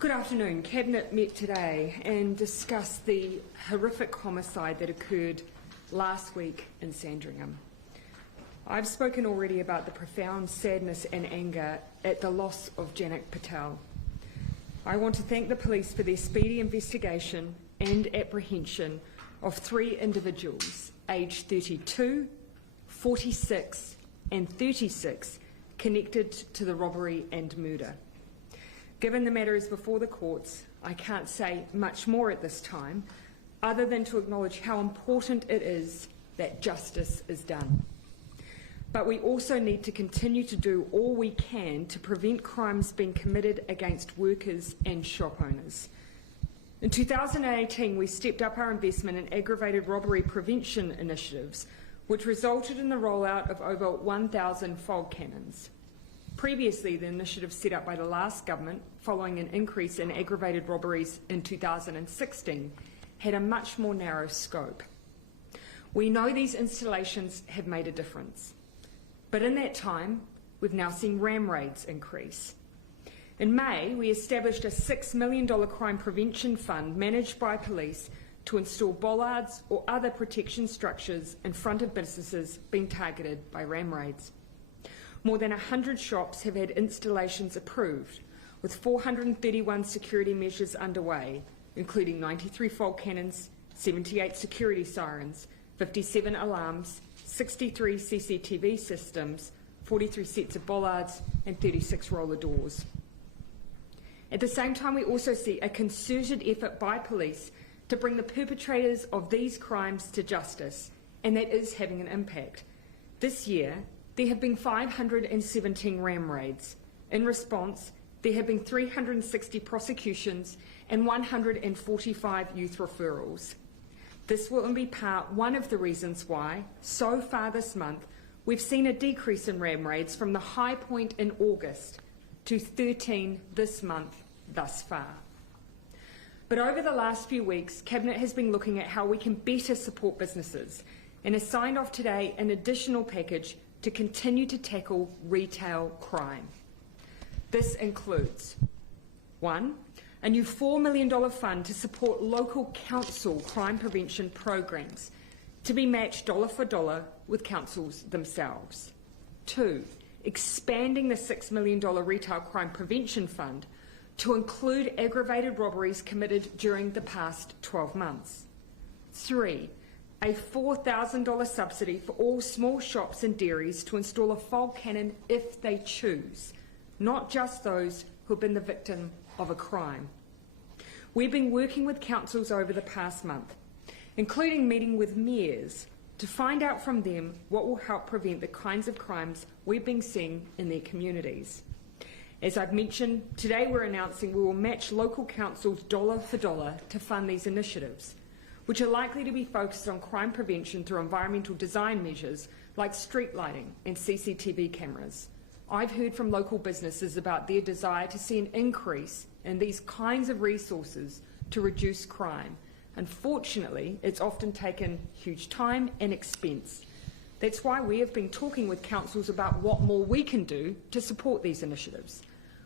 Good afternoon. Cabinet met today and discussed the horrific homicide that occurred last week in Sandringham. I've spoken already about the profound sadness and anger at the loss of Janak Patel. I want to thank the police for their speedy investigation and apprehension of 3 individuals aged 32, 46 and 36 connected to the robbery and murder. Given the matter is before the courts, I can't say much more at this time, other than to acknowledge how important it is that justice is done. But we also need to continue to do all we can to prevent crimes being committed against workers and shop owners. In 2018, we stepped up our investment in aggravated robbery prevention initiatives, which resulted in the rollout of over 1,000 fog cannons. Previously, the initiative set up by the last government, following an increase in aggravated robberies in 2016, had a much more narrow scope. We know these installations have made a difference. But in that time, we've now seen ram raids increase. In May, we established a $6 million crime prevention fund managed by police to install bollards or other protection structures in front of businesses being targeted by ram raids. More than 100 shops have had installations approved, with 431 security measures underway, including 93 fog cannons, 78 security sirens, 57 alarms, 63 CCTV systems, 43 sets of bollards and 36 roller doors. At the same time, we also see a concerted effort by police to bring the perpetrators of these crimes to justice, and that is having an impact. This year, there have been 517 ram raids. In response, there have been 360 prosecutions and 145 youth referrals. This will be part one of the reasons why, so far this month, we've seen a decrease in ram raids from the high point in August to 13 this month thus far. But over the last few weeks, Cabinet has been looking at how we can better support businesses and has signed off today an additional package to continue to tackle retail crime. This includes 1. A new $4 million fund to support local council crime prevention programs to be matched dollar for dollar with councils themselves. 2. Expanding the $6 million retail crime prevention fund to include aggravated robberies committed during the past 12 months. 3. A $4,000 subsidy for all small shops and dairies to install a fog cannon if they choose, not just those who have been the victim of a crime. We've been working with councils over the past month, including meeting with mayors to find out from them what will help prevent the kinds of crimes we've been seeing in their communities. As I've mentioned, today we're announcing we will match local councils dollar for dollar to fund these initiatives, which are likely to be focused on crime prevention through environmental design measures like street lighting and CCTV cameras. I've heard from local businesses about their desire to see an increase in these kinds of resources to reduce crime. Unfortunately, it's often taken huge time and expense. That's why we have been talking with councils about what more we can do to support these initiatives.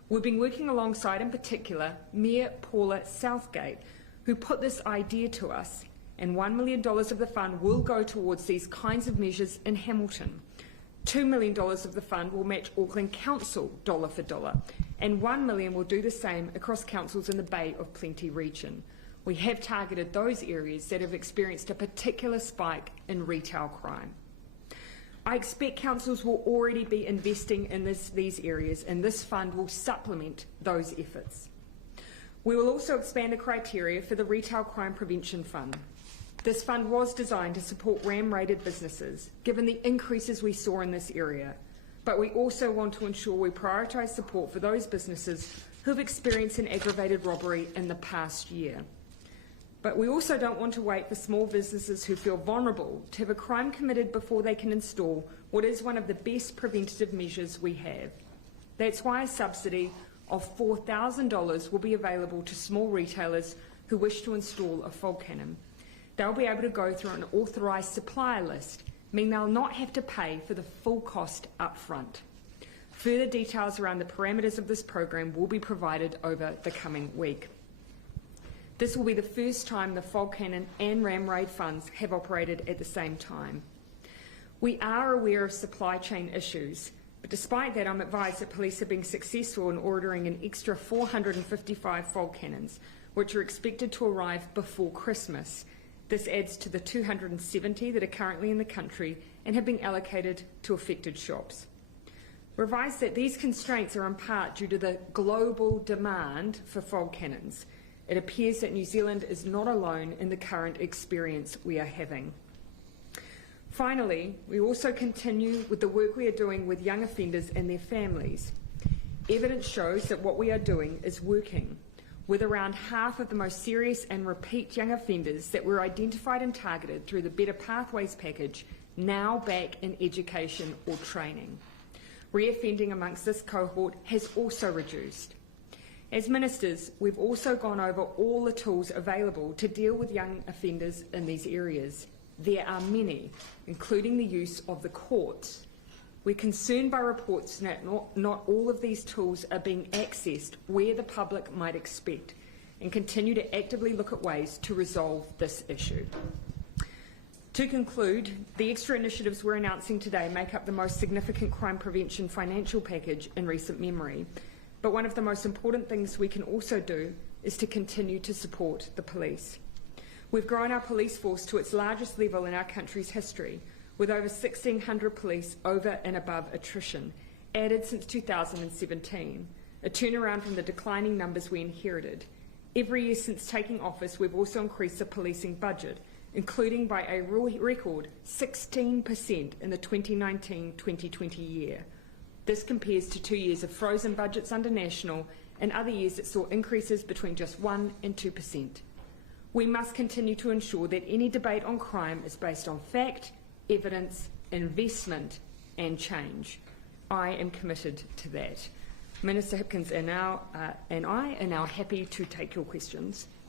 We've been working alongside, in particular, Mayor Paula Southgate, who put this idea to us, and $1 million of the fund will go towards these kinds of measures in Hamilton. $2 million of the fund will match Auckland Council dollar for dollar, and $1 million will do the same across councils in the Bay of Plenty region. We have targeted those areas that have experienced a particular spike in retail crime. I expect councils will already be investing in these areas, and this fund will supplement those efforts. We will also expand the criteria for the Retail Crime Prevention Fund. This fund was designed to support ram-raided businesses, given the increases we saw in this area. But we also want to ensure we prioritise support for those businesses who have experienced an aggravated robbery in the past year. But we also don't want to wait for small businesses who feel vulnerable to have a crime committed before they can install what is one of the best preventative measures we have. That's why a subsidy of $4,000 will be available to small retailers who wish to install a fog cannon. They'll be able to go through an authorised supplier list, meaning they'll not have to pay for the full cost up front. Further details around the parameters of this program will be provided over the coming week. This will be the first time the Fog Cannon and Ram Raid funds have operated at the same time. We are aware of supply chain issues, but despite that, I'm advised that police are being successful in ordering an extra 455 Fog Cannons, which are expected to arrive before Christmas. This adds to the 270 that are currently in the country and have been allocated to affected shops. We're advised that these constraints are in part due to the global demand for Fog Cannons. It appears that New Zealand is not alone in the current experience we are having. Finally, we also continue with the work we are doing with young offenders and their families. Evidence shows that what we are doing is working, with around half of the most serious and repeat young offenders that were identified and targeted through the Better Pathways package now back in education or training. Reoffending amongst this cohort has also reduced. As ministers, we've also gone over all the tools available to deal with young offenders in these areas. There are many, including the use of the courts. We're concerned by reports that not all of these tools are being accessed where the public might expect, and continue to actively look at ways to resolve this issue. To conclude, the extra initiatives we're announcing today make up the most significant crime prevention financial package in recent memory. But one of the most important things we can also do is to continue to support the police. We've grown our police force to its largest level in our country's history, with over 1,600 police over and above attrition, added since 2017, a turnaround from the declining numbers we inherited. Every year since taking office, we've also increased the policing budget, including by a record 16% in the 2019-2020 year. This compares to 2 years of frozen budgets under National and other years that saw increases between just 1% and 2%. We must continue to ensure that any debate on crime is based on fact, evidence, investment and change. I am committed to that. Minister Hipkins and I are now happy to take your questions.